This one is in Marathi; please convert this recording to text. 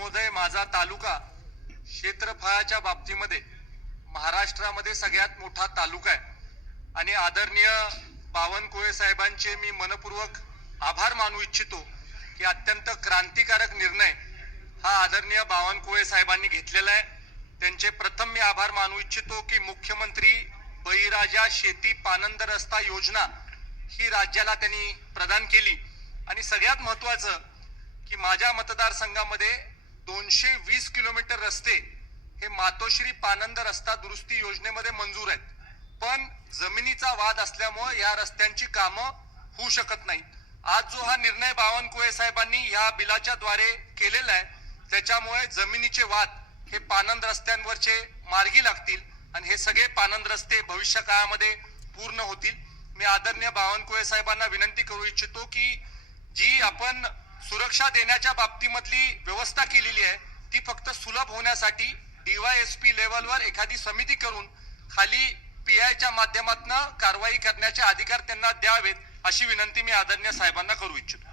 महोदय, माझा तालुका क्षेत्रफळाच्या बाबतीमध्ये महाराष्ट्रामध्ये सगळ्यात मोठा तालुका आहे आणि आदरणीय बावनकुळे साहेबांचे मी मनपूर्वक आभार मानू इच्छितो की अत्यंत क्रांतिकारक निर्णय हा आदरणीय बावनकुळे साहेबांनी घेतलेला आहे। त्यांचे प्रथम मी आभार मानू इच्छितो की मुख्यमंत्री बळीराजा शेती पानंद रस्ता योजना ही राज्याला त्यांनी प्रदान केली आणि सगळ्यात महत्त्वाचं की माझ्या मतदारसंघामध्ये 220 किलोमीटर रस्ते हे मातोश्री पानंद रस्ता दुरुस्ती योजनेमध्ये मंजूर आहेत, पण जमिनीचा वाद असल्यामुळे या रस्त्यांची कामं होऊ शकत नाहीत। आज जो हा निर्णय बावनकुळे साहेबांनी या बिलाच्या द्वारे केलेला आहे त्याच्यामुळे जमिनीचे वाद हे पानंद रस्त्यांवरचे मार्गी लागतील आणि हे सगळे पानंद रस्ते भविष्य काळामध्ये पूर्ण होतील। मी आदरणीय बावनकुळे साहेबांना विनंती करू इच्छितो की जी आपण सुरक्षा देण्याच्या बाबतीमधली व्यवस्था केलेली आहे ती फक्त सुलभ होण्यासाठी DYSP लेवलवर एखादी समिती करून खाली PIच्या माध्यमातून कारवाई करण्याचे अधिकार त्यांना द्यावेत अशी विनंती मी आदरणीय साहेबांना करू इच्छितो।